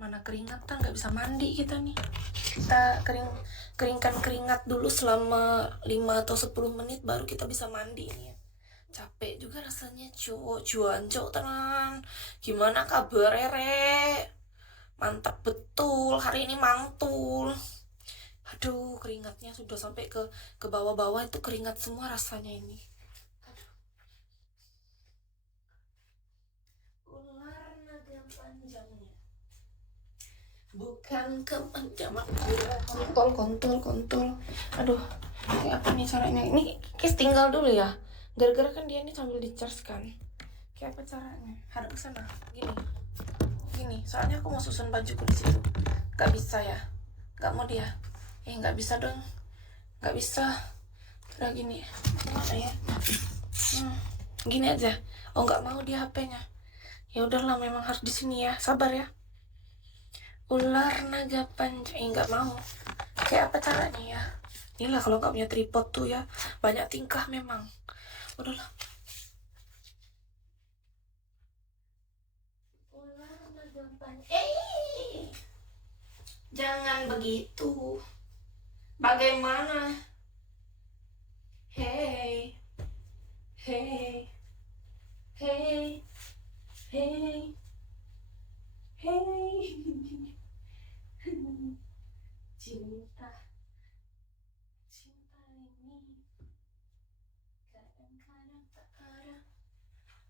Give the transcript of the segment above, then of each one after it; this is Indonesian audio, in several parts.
Mana keringatan, nggak bisa mandi kita nih. Kita keringkan keringat dulu selama 5 atau 10 menit baru kita bisa mandi nih ya. Capek juga rasanya, cuancok tenan. Gimana kabar Ere? Mantap betul, hari ini mantul. Aduh, keringatnya sudah sampai ke bawah-bawah, itu keringat semua rasanya ini. Ular naga panjangnya bukan kepanjangan. Kontol. Aduh, kayak apa nih caranya? Ini kayak tinggal dulu ya. Gara-gara kan dia ini sambil di charge kan. Kayak apa caranya? Hadap ke sana. Gini. Soalnya aku mau susun bajuku di situ. Gak bisa ya. Gak mau dia. Gak bisa dong. Gak bisa. Udah gini. Mana ya? Gini aja. Oh, nggak mau dia HP-nya. Ya udahlah, memang harus di sini ya. Sabar ya. Ular naga panjang. Nggak mau. Kayak apa caranya ya? Inilah kalau nggak punya tripod tuh ya. Banyak tingkah memang. Udahlah. Ular naga panjang. Jangan begitu. Bagaimana? Hey. Cinta ini kadang-kadang tak ada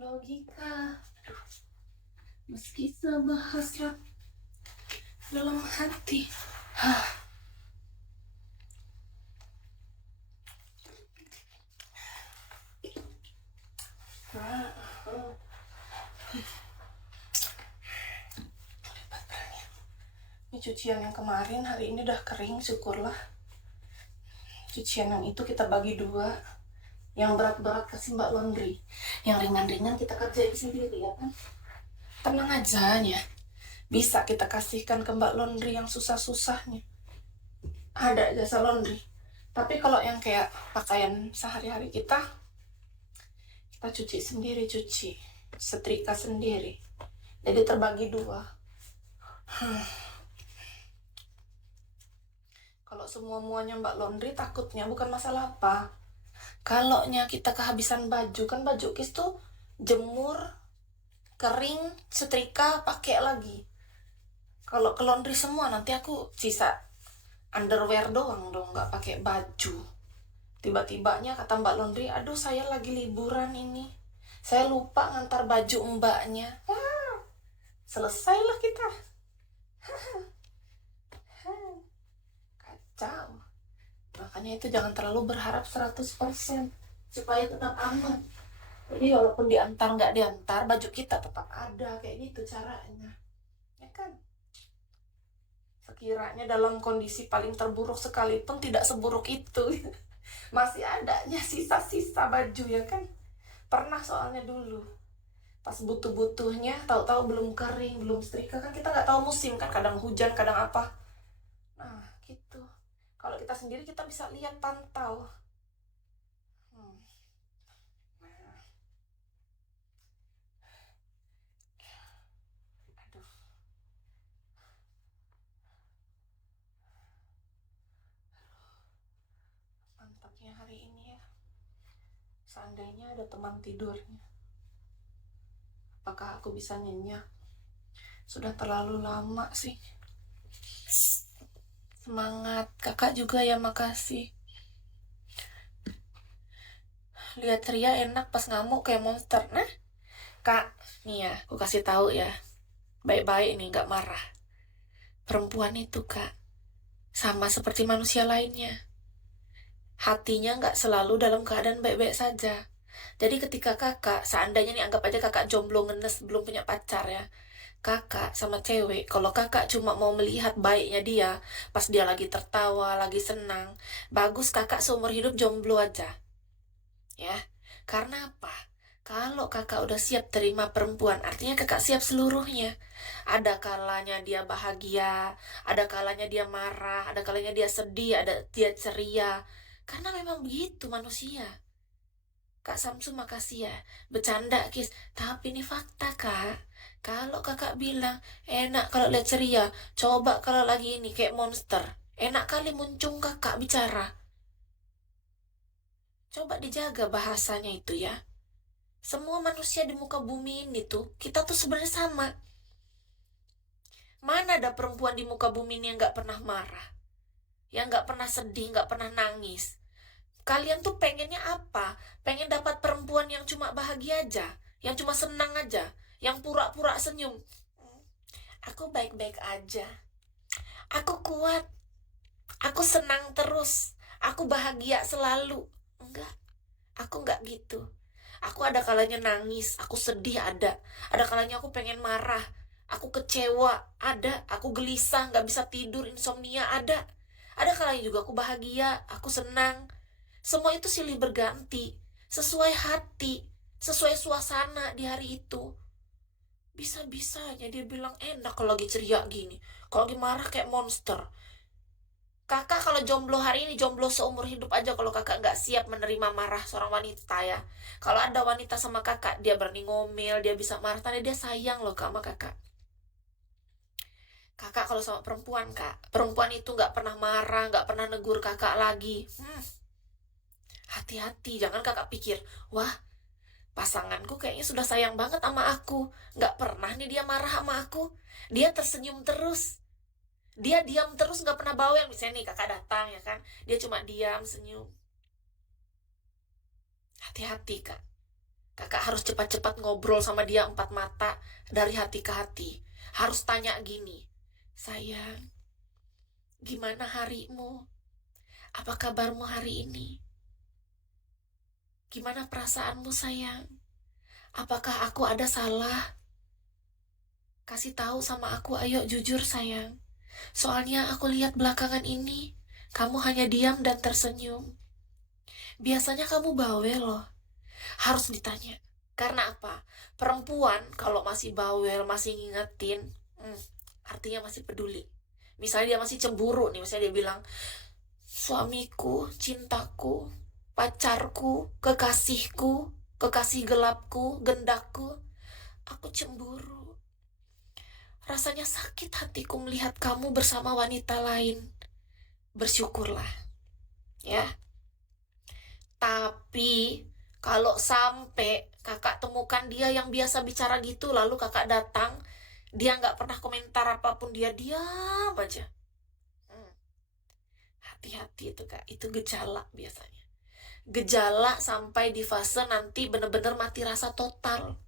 logika. Meski sebuah hasrat dalam hati. Ini cucian yang kemarin, hari ini udah kering, syukurlah. Cucian yang itu kita bagi 2. Yang berat-berat kasih Mbak Laundry. Yang ringan-ringan kita kerjain sendiri ya kan. Tenang aja ya. Bisa kita kasihkan ke Mbak Laundry yang susah-susahnya. Ada jasa laundry. Tapi kalau yang kayak pakaian sehari-hari kita cuci sendiri, setrika sendiri. Jadi terbagi 2. Kalau semua-muanya Mbak Laundry, takutnya bukan masalah apa. Kalaunya kita kehabisan baju, kan baju kis tuh jemur, kering, setrika, pakai lagi. Kalau ke laundry semua, nanti aku sisa underwear doang dong, nggak pakai baju. Tiba-tibanya kata Mbak Laundry, aduh saya lagi liburan ini, saya lupa ngantar baju mbaknya. Selesailah kita. Kacau. Makanya itu jangan terlalu berharap 100% supaya tetap aman. Jadi walaupun diantar nggak diantar, baju kita tetap ada, kayak gitu caranya. Ya kan? Sekiranya dalam kondisi paling terburuk sekalipun tidak seburuk itu. Masih adanya sisa-sisa baju ya kan. Pernah soalnya dulu. Pas butuh-butuhnya, tahu-tahu belum kering, belum setrika, kan kita nggak tahu musim kan, kadang hujan, kadang apa. Nah, gitu. Kalau kita sendiri kita bisa lihat, pantau. Nah. Aduh. Mantapnya hari ini ya. Seandainya ada teman tidurnya, apakah aku bisa nyenyak? Sudah terlalu lama sih. Semangat. Kakak juga ya, makasih. Lihat Ria enak pas ngamuk kayak monster. Nah, Kak, nih ya, aku kasih tahu ya. Baik-baik nih, gak marah. Perempuan itu, Kak, sama seperti manusia lainnya. Hatinya gak selalu dalam keadaan baik-baik saja. Jadi ketika kakak, seandainya nih anggap aja kakak jomblo ngenes, belum punya pacar ya. Kakak sama cewek, kalau kakak cuma mau melihat baiknya dia, pas dia lagi tertawa, lagi senang, bagus kakak seumur hidup jomblo aja. Ya, karena apa? Kalau kakak udah siap terima perempuan, artinya kakak siap seluruhnya. Ada kalanya dia bahagia, ada kalanya dia marah, ada kalanya dia sedih, ada dia ceria. Karena memang begitu manusia. Kak Samsu makasih ya. Bercanda, Kis. Tapi ini fakta, Kak. Kalau kakak bilang, enak kalau lihat ceria, coba kalau lagi ini kayak monster. Enak kali muncung kakak bicara. Coba dijaga bahasanya itu ya. Semua manusia di muka bumi ini tuh, kita tuh sebenarnya sama. Mana ada perempuan di muka bumi ini yang gak pernah marah? Yang gak pernah sedih, gak pernah nangis? Kalian tuh pengennya apa? Pengen dapat perempuan yang cuma bahagia aja, yang cuma senang aja, yang pura-pura senyum. Aku baik-baik aja. Aku kuat. Aku senang terus. Aku bahagia selalu. Enggak. Aku enggak gitu. Aku ada kalanya nangis, aku sedih ada. Ada kalanya aku pengen marah. Aku kecewa, ada. Aku gelisah, nggak bisa tidur, insomnia, ada. Ada kalanya juga aku bahagia, aku senang. Semua itu silih berganti, sesuai hati, sesuai suasana di hari itu. Bisa-bisanya dia bilang enak kalau lagi ceria gini. Kalau lagi marah kayak monster. Kakak kalau jomblo hari ini, jomblo seumur hidup aja kalau kakak nggak siap menerima marah seorang wanita ya. Kalau ada wanita sama kakak, dia berani ngomel, dia bisa marah, tanda dia sayang loh Kak, sama kakak. Kakak kalau sama perempuan kak, perempuan itu nggak pernah marah, nggak pernah negur kakak lagi. Hati-hati, jangan kakak pikir, wah pasanganku kayaknya sudah sayang banget sama aku. Nggak pernah nih dia marah sama aku. Dia tersenyum terus. Dia diam terus nggak pernah bawel. Misalnya nih kakak datang ya kan, dia cuma diam senyum. Hati-hati kak. Kakak harus cepat-cepat ngobrol sama dia empat mata dari hati ke hati. Harus tanya gini, sayang, gimana harimu? Apa kabarmu hari ini? Gimana perasaanmu sayang? Apakah aku ada salah? Kasih tahu sama aku, ayo jujur sayang. Soalnya aku lihat belakangan ini, kamu hanya diam dan tersenyum. Biasanya kamu bawel loh. Harus ditanya. Karena apa? Perempuan kalau masih bawel, masih ngingetin, artinya masih peduli. Misalnya dia masih cemburu nih, misalnya dia bilang, suamiku, cintaku, pacarku, kekasihku, kekasih gelapku, gendakku, aku cemburu. Rasanya sakit hatiku melihat kamu bersama wanita lain. Bersyukurlah, ya. Tapi kalau sampai kakak temukan dia yang biasa bicara gitu, lalu kakak datang, dia nggak pernah komentar apapun, dia diam aja. Hati-hati itu kak, itu gejala biasanya. Gejala sampai di fase nanti bener-bener mati rasa total.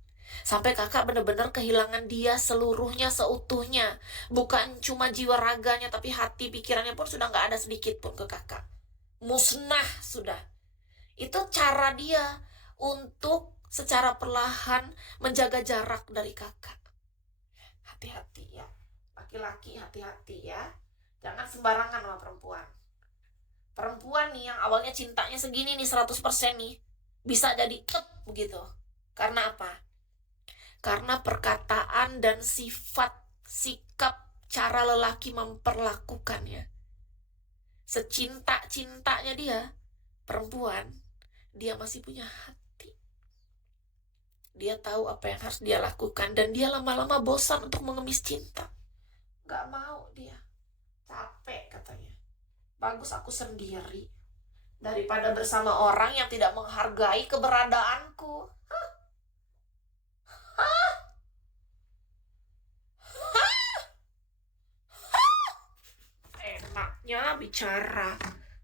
Sampai kakak bener-bener kehilangan dia seluruhnya, seutuhnya. Bukan cuma jiwa raganya, tapi hati pikirannya pun sudah nggak ada sedikit pun ke kakak. Musnah sudah. Itu cara dia untuk secara perlahan menjaga jarak dari kakak. Hati-hati ya. Laki-laki hati-hati ya. Jangan sembarangan sama perempuan. Perempuan nih yang awalnya cintanya segini nih 100% nih. Bisa jadi begitu. Karena apa? Karena perkataan dan sifat, sikap, cara lelaki memperlakukannya. Secinta-cintanya dia, perempuan, dia masih punya hati. Dia tahu apa yang harus dia lakukan dan dia lama-lama bosan untuk mengemis cinta. Gak mau dia. Capek katanya. Bagus aku sendiri daripada bersama orang yang tidak menghargai keberadaanku. Enaknya bicara.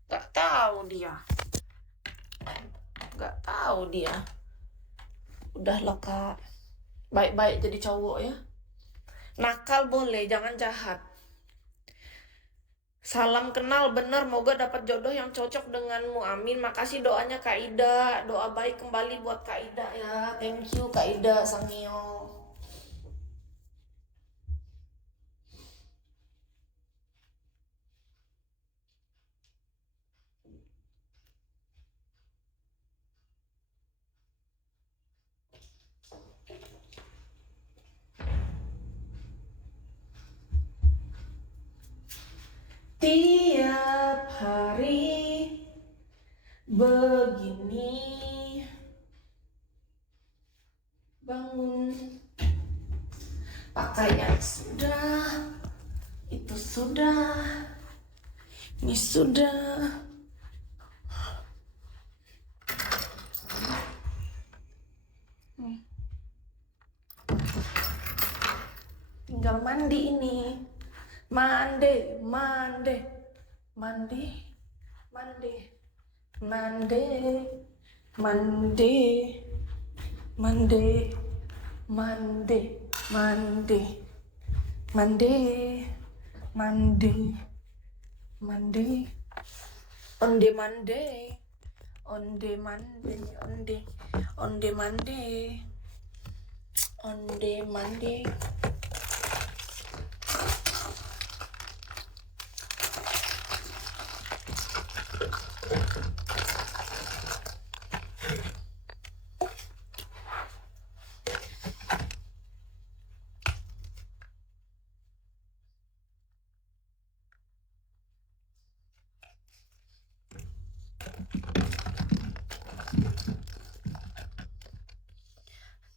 Gak tahu dia. Gak tahu dia. Udah loh kak. Baik-baik jadi cowok ya. Nakal boleh, jangan jahat. Salam kenal bener, moga dapat jodoh yang cocok denganmu. Amin. Makasih doanya Kak Ida. Doa baik kembali buat Kak Ida ya. Thank you Kak Ida Sangyo. Tiap hari begini bangun sudah, ini sudah. Tinggal mandi ini. Mandi, mandi, mandi, mandi, mandi, mandi, mandi, mandi, mandi, mandi, mandi, mandi, onde mandi, onde mandi, onde mandi, onde mandi.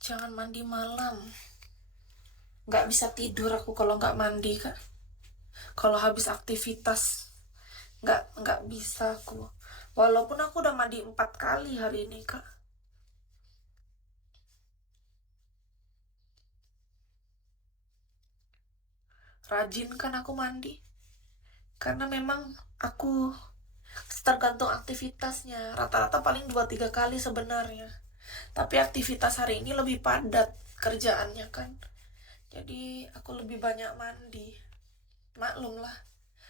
Jangan mandi malam. Nggak bisa tidur aku kalau nggak mandi, Kak. Kalau habis aktivitas, nggak bisa aku. Walaupun aku udah mandi 4 kali hari ini, Kak. Rajin kan aku mandi. Karena memang aku tergantung aktivitasnya. Rata-rata paling 2-3 kali sebenarnya. Tapi aktivitas hari ini lebih padat kerjaannya kan. Jadi aku lebih banyak mandi. Maklum lah,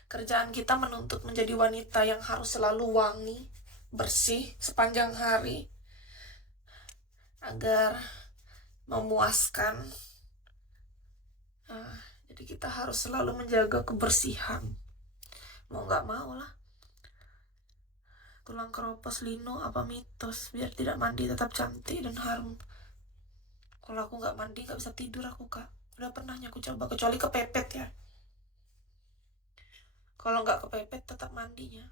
kerjaan kita menuntut menjadi wanita yang harus selalu wangi, bersih sepanjang hari agar memuaskan. Jadi kita harus selalu menjaga kebersihan. Mau nggak mau lah. Tulang keropos lino apa mitos, biar tidak mandi tetap cantik dan harum. Kalau aku nggak mandi nggak bisa tidur aku, Kak. Udah pernahnya aku coba, kecuali kepepet ya. Kalau nggak kepepet tetap mandinya.